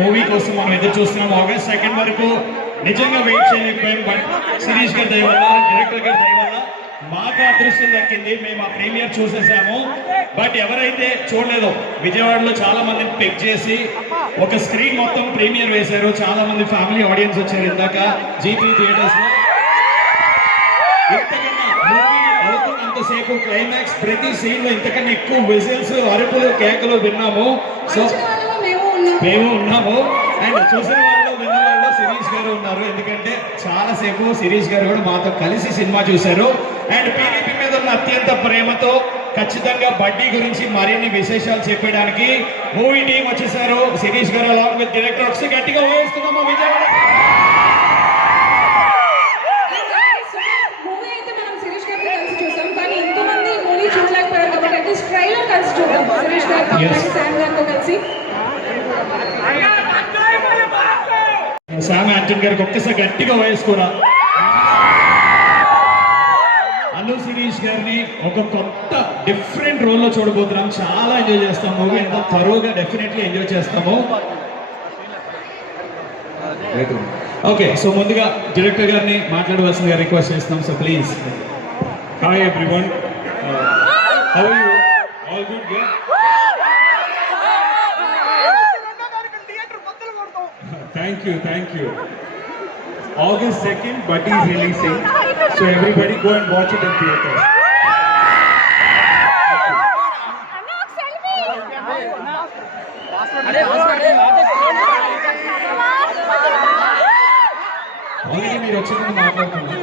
Movie కోసం మనం ఎదురు చూస్తున్నాం. August 2 వరకు నిజంగా వెయిట్ చేయలేకపోయాం. బట్ శిరీష్ గారి దయ వల్ల, డైరెక్టర్ గారి దయ వల్ల మాకు అదృష్టం దక్కింది. మేము ఆ ప్రీమియర్ చూసేసాము. బట్ ఎవరైతే చూడలేదో, విజయవాడలో చాలా మందిని పిక్ చేసి ఒక స్క్రీన్ మొత్తం ప్రీమియర్ వేశారు. చాలా మంది ఫ్యామిలీ ఆడియన్స్ వచ్చారు ఇందాక G3 థియేటర్స్ లో. ఇంతకన్నా మూవీ అవుతున్నంతసేపు క్లైమాక్స్ ప్రతి సీన్ లో ఇంతకన్నా ఎక్కువ విజిల్స్, అరుపులు, కేకలు విన్నాము. సో మేము ఉన్నాము. అండ్ చూసిన వాళ్ళు, విన్న వాళ్ళు శిరీష్ గారు ఉన్నారు. ఎందుకంటే చాలా సేపు శిరీష్ గారు కూడా మాతో కలిసి సినిమా చూశారు. అండ్ పీవీపీ మీద ఉన్న అత్యంత ప్రేమతో ఖచ్చితంగా బడ్డీ గురించి మరిన్ని విశేషాలు చెప్పడానికి మూవీ టీం వచ్చేసారు. శిరీష్ గారు అలాంగ్ విత్ డైరెక్టర్. ఒకసారి గట్టిగా ఊహిస్తున్నాము విజయవాడ. మూవీ అయితే మనం శిరీష్ గారిని కలిసి చూసాం, కానీ ఎంతోమంది మూవీ చూడలేకపోయారు కాబట్టి అట్లీస్ట్ ట్రైలర్ కలిసి చూద్దాం శిరీష్ గారితో శామ్ గారితో కలిసి. శామ్ యాంటన్ గారికి ఒక్కసారి గట్టిగా వేసుకోరా. అల్లు శిరీష్ గారిని ఒక కొత్త డిఫరెంట్ రోల్ లో చూడబోతున్నాం. చాలా ఎంజాయ్ చేస్తాం. మూవీ ఎంత థరోగా డెఫినెట్లీ ఎంజాయ్ చేస్తాము. ఓకే, సో ముందుగా డైరెక్టర్ గారిని మాట్లాడవలసిందిగా రిక్వెస్ట్ చేస్తున్నాం. So please. Hi everyone, how are you? All good? Thank you. August 2nd, Buddy is releasing, so everybody go and watch it in theaters. Already మీరు వచ్చిందని మాట్లాడుతున్నారు.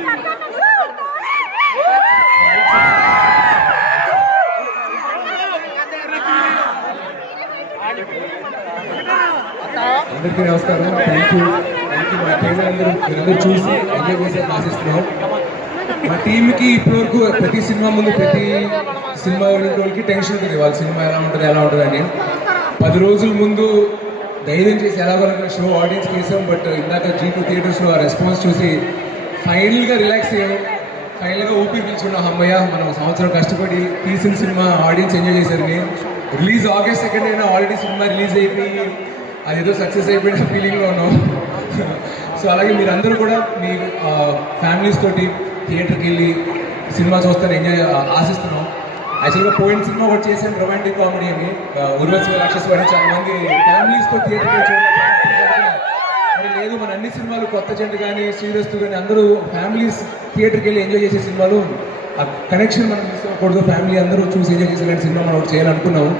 అందరికీ నమస్కారం. Thank you. మా ట్రైలర్ మీరందరూ చూసి ఎంజాయ్ చేసి ఆశిస్తున్నాం. మా టీంకి ఇప్పటివరకు ప్రతి సినిమా ముందు, ప్రతి సినిమా రోజుకి టెన్షన్ ఉంటుంది. వాళ్ళ సినిమా ఎలా ఉంటుంది అని 10 రోజుల ముందు ధైర్యం చేసి ఎలాగోలాగా షో ఆడియన్స్కి వేసాం. బట్ ఇందాక G2 థియేటర్స్లో ఆ రెస్పాన్స్ చూసి ఫైనల్గా రిలాక్స్ అయ్యాం. ఫైనల్గా ఊపిరి పీల్చుకున్నాం. అమ్మయ్య, మనం సంవత్సరం కష్టపడి తీసిన సినిమా ఆడియన్స్ ఎంజాయ్ చేశారని. రిలీజ్ August 2 అయినా ఆల్రెడీ సినిమా రిలీజ్ అయిపోయి అదేదో సక్సెస్ అయిపోయిన ఫీలింగ్లో ఉన్నాం. సో అలాగే మీరందరూ కూడా మీ ఫ్యామిలీస్ తోటి థియేటర్కి వెళ్ళి సినిమా చూస్తారని ఎంజాయ్ ఆశిస్తున్నాం. యాక్చువల్గా పోయిన సినిమా ఒకటి చేశాను, రొమాంటిక్ కామెడీ అని, ఉర్వశి రాక్షసవాణి. చాలా మంది ఫ్యామిలీస్తో థియేటర్కి చూడాలి. లేదు, మన అన్ని సినిమాలు కొత్త జంట కానీ, శ్రీరస్తు కానీ అందరూ ఫ్యామిలీస్ థియేటర్కి వెళ్ళి ఎంజాయ్ చేసే సినిమాలు. ఆ కనెక్షన్ మనం మిస్ అవ్వకూడదు. ఫ్యామిలీ అందరూ చూసి ఎంజాయ్ చేసేలాంటి సినిమా మనం ఒకటి చేయాలనుకున్నాము.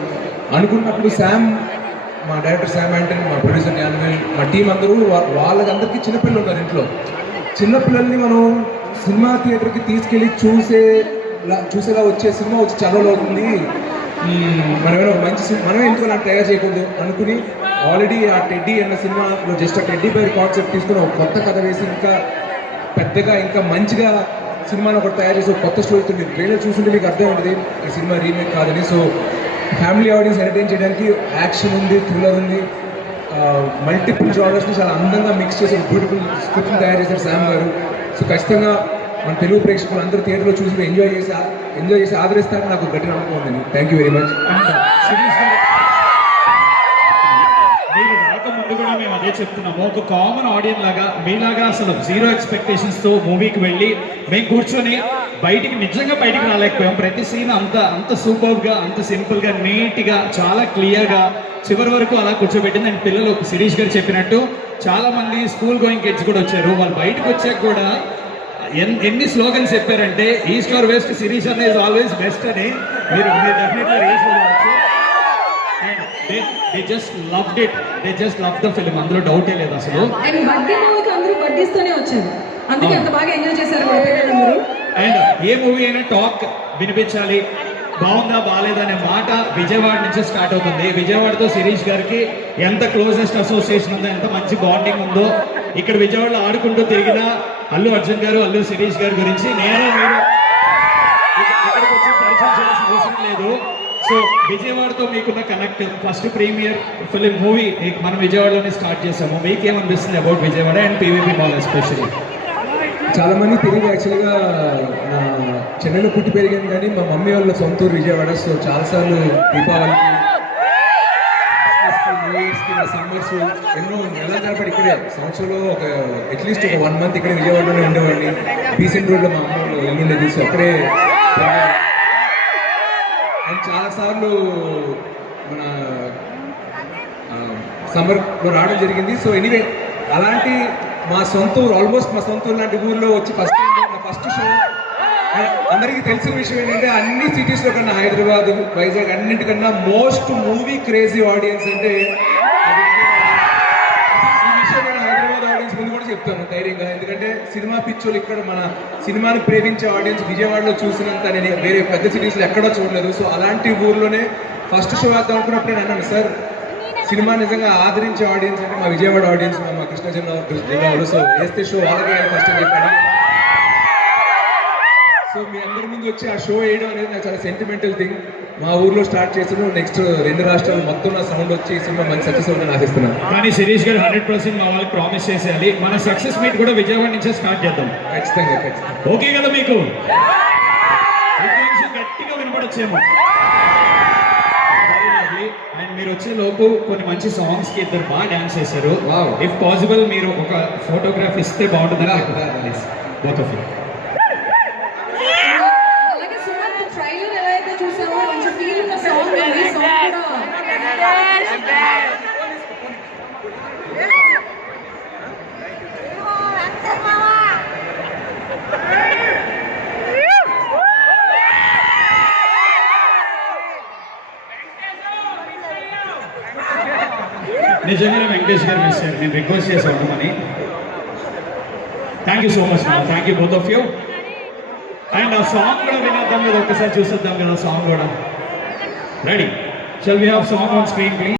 అనుకున్నప్పుడు శామ్, మా డైరెక్టర్ శామ్ యాంటన్, మా ప్రొడ్యూసర్ జ్ఞానవేల్, మా టీం అందరూ వాళ్ళందరికీ చిన్నపిల్లలు ఉన్నారు ఇంట్లో. చిన్నపిల్లల్ని మనం సినిమా థియేటర్కి తీసుకెళ్ళి చూసేలా వచ్చే సినిమా వచ్చి చాలా అవుతుంది. మనమేనా ఒక మంచి సినిమా మనమే ఇంట్లో నాకు తయారు చేయకూడదు అనుకుని ఆల్రెడీ ఆ టెడ్డీ అన్న సినిమాలో జస్ట్ ఆ టెడ్డీ బేర్ కాన్సెప్ట్ తీసుకుని ఒక కొత్త కథ వేసి ఇంకా పెద్దగా ఇంకా మంచిగా సినిమాను ఒకటి తయారు చేసి ఒక కొత్త స్టోరీతో మీరు ట్రైలర్ చూస్తుంటే మీకు అర్థమైంది ఈ సినిమా రీమేక్ కాదని. సో ఫ్యామిలీ ఆడియన్స్ ఎంటర్టైన్ చేయడానికి యాక్షన్ ఉంది, థ్రిల్లర్ ఉంది, మల్టిపుల్ జానర్స్ని చాలా అందంగా మిక్స్ చేసి ఒక బ్యూటిఫుల్ స్క్రిప్ట్ని తయారు చేశారు శామ్ గారు. సో ఖచ్చితంగా మన తెలుగు ప్రేక్షకులు అందరూ థియేటర్లో చూసి ఎంజాయ్ చేసి ఆదరిస్తారని నాకు గట్టి నమ్మకం ఉందండి. Thank you very much. మీరు రాకముందు కూడా మేము అదే చెప్తున్నాము. ఒక కామన్ ఆడియన్స్ లాగా మీలాగా అసలు జీరో ఎక్స్పెక్టేషన్స్తో మూవీకి వెళ్ళి మేము కూర్చొని నిజంగా బయటికి రాలేకపోయాం. ప్రతి సీన్ అంత సూపర్గా, అంత సింపుల్గా, నీట్గా, చాలా క్లియర్గా చివరి వరకు అలా కూర్చోబెట్టింది. అండ్ పిల్లలు శిరీష్ గారు చెప్పినట్టు చాలా మంది స్కూల్ గోయింగ్ కిడ్స్ కూడా వచ్చారు. వాళ్ళు బయటకు వచ్చాక కూడా ఎన్ని స్లోగన్స్ చెప్పారంటే ఈస్ట్ ఆర్ వెస్ట్, శిరీష్ అన్న ఇస్ ఆల్వేస్ బెస్ట్ అని. మీరు డెఫినెట్గా రీచ్ అవ్వచ్చు. They just loved it. They just love the film. అందులో డౌటే లేదు అసలు. అండ్ బర్త్డే మూవీకి అందరూ బర్త్డేస్తోనే వచ్చారు, అందుకే అంత బాగా ఎంజాయ్ చేశారు అందరూ. అండ్ ఏ మూవీ అయినా టాక్ వినిపించాలి, బాగుందా బాగాలేదా అనే మాట విజయవాడ నుంచి స్టార్ట్ అవుతుంది. విజయవాడతో శిరీష్ గారికి ఎంత క్లోజెస్ట్ అసోసియేషన్ ఉందో, ఎంత మంచి బాండింగ్ ఉందో. ఇక్కడ విజయవాడలో ఆడుకుంటూ తిరిగిన అల్లు అర్జున్ గారు, అల్లు శిరీష్ గారి గురించి మీరు ఇక్కడికి వచ్చి పరిచయం చేయాల్సిన అవసరం లేదు. సో విజయవాడతో మీకున్న connect, first premiere film movie మనం విజయవాడలోనే స్టార్ట్ చేసాము. మీకు ఏమనిపిస్తుంది about Vijayawada and PVP mall especially? చాలా మంది తెలియదు. యాక్చువల్గా చెన్నైలో పుట్టి పెరిగాను, కానీ మా మమ్మీ వాళ్ళ సొంతూరు విజయవాడ. సో చాలాసార్లు దీపావళికి నా సమ్మర్స్ ఎన్నో నెలల తరబడి ఇక్కడే సంవత్సరంలో ఒక అట్లీస్ట్ ఒక 1 మంత్ ఇక్కడ విజయవాడలోనే ఉండేవాడిని. బీసెంట్ రోడ్లో మా అమ్మ వాళ్ళు ఇల్లు ఉండేది, సో అక్కడే అండ్ చాలాసార్లు మన సమ్మర్లో రావడం జరిగింది. సో ఎనీవే అలాంటి మా సొంత ఊరు, ఆల్మోస్ట్ మా సొంత ఊరు లాంటి ఊర్లో వచ్చి ఫస్ట్ షో. అందరికీ తెలిసిన విషయం ఏంటంటే అన్ని సిటీస్లో కన్నా హైదరాబాద్, వైజాగ్ అన్నింటికన్నా మోస్ట్ మూవీ క్రేజీ ఆడియన్స్ అంటే ఈ విషయం నేను హైదరాబాద్ ఆడియన్స్ ముందు కూడా చెప్తాను ధైర్యంగా. ఎందుకంటే సినిమా పిచ్చోళ్ళు ఇక్కడ మన సినిమాని ప్రేమించే ఆడియన్స్ విజయవాడలో చూసినంత నేను వేరే పెద్ద సిటీస్లో ఎక్కడో చూడలేదు. సో అలాంటి ఊర్లోనే ఫస్ట్ షో వేద్దాం అనుకున్నప్పుడు నేను అన్నాను, సార్ సినిమా నిజంగా ఆదరించే ఆడియన్స్ అంటే మా విజయవాడ ఆడియన్స్, మా కృష్ణా జిల్లాలో. సో వేస్తే షో వాళ్ళకే ఫస్ట్ అని చెప్పాను. సో మీ అందరి ముందు వచ్చి ఆ షో వేయడం అనేది నాకు చాలా సెంటిమెంటల్ థింగ్. మా ఊర్లో స్టార్ట్ చేసిన నెక్స్ట్ 2 రాష్ట్రాలు మొత్తం నా సౌండ్ వచ్చి సినిమా మంచి సక్సెస్ అవుతుందని ఆశిస్తున్నాను. కానీ శిరీష్ గారు 100% మా వాళ్ళకి ప్రామిస్ చేసేయాలి, మన సక్సెస్ మీట్ కూడా విజయవాడ నుంచే స్టార్ట్ చేద్దాం. ఖచ్చితంగా. ఓకే కదా మీకు? గట్టిగా వినపడొచ్చేమో. అండ్ మీరు వచ్చే లోపు కొన్ని మంచి సాంగ్స్ కి ఇద్దరు బాగా డాన్స్ చేశారు. ఇఫ్ పాసిబుల్ మీరు ఒక ఫోటోగ్రాఫ్ ఇస్తే బాగుంటుంది. అలాగే సుమంత్ ట్రైలర్ ఎలా అయితే చూసామో మంచి ఫీల్ ఉన్న సాంగ్ ఉంది. సాంగ్ కూడా నిజంగానే వెంకటేష్ గారు మిస్ అయ్యారు. నేను రిక్వెస్ట్ చేసాను అని. Thank you so much ma'am. Thank you both of you. And ఆ సాంగ్ కూడా వినేద్దాం కదా, ఒక్కసారి చూసేద్దాం కదా సాంగ్ కూడా. Ready? Shall we have song on screen please?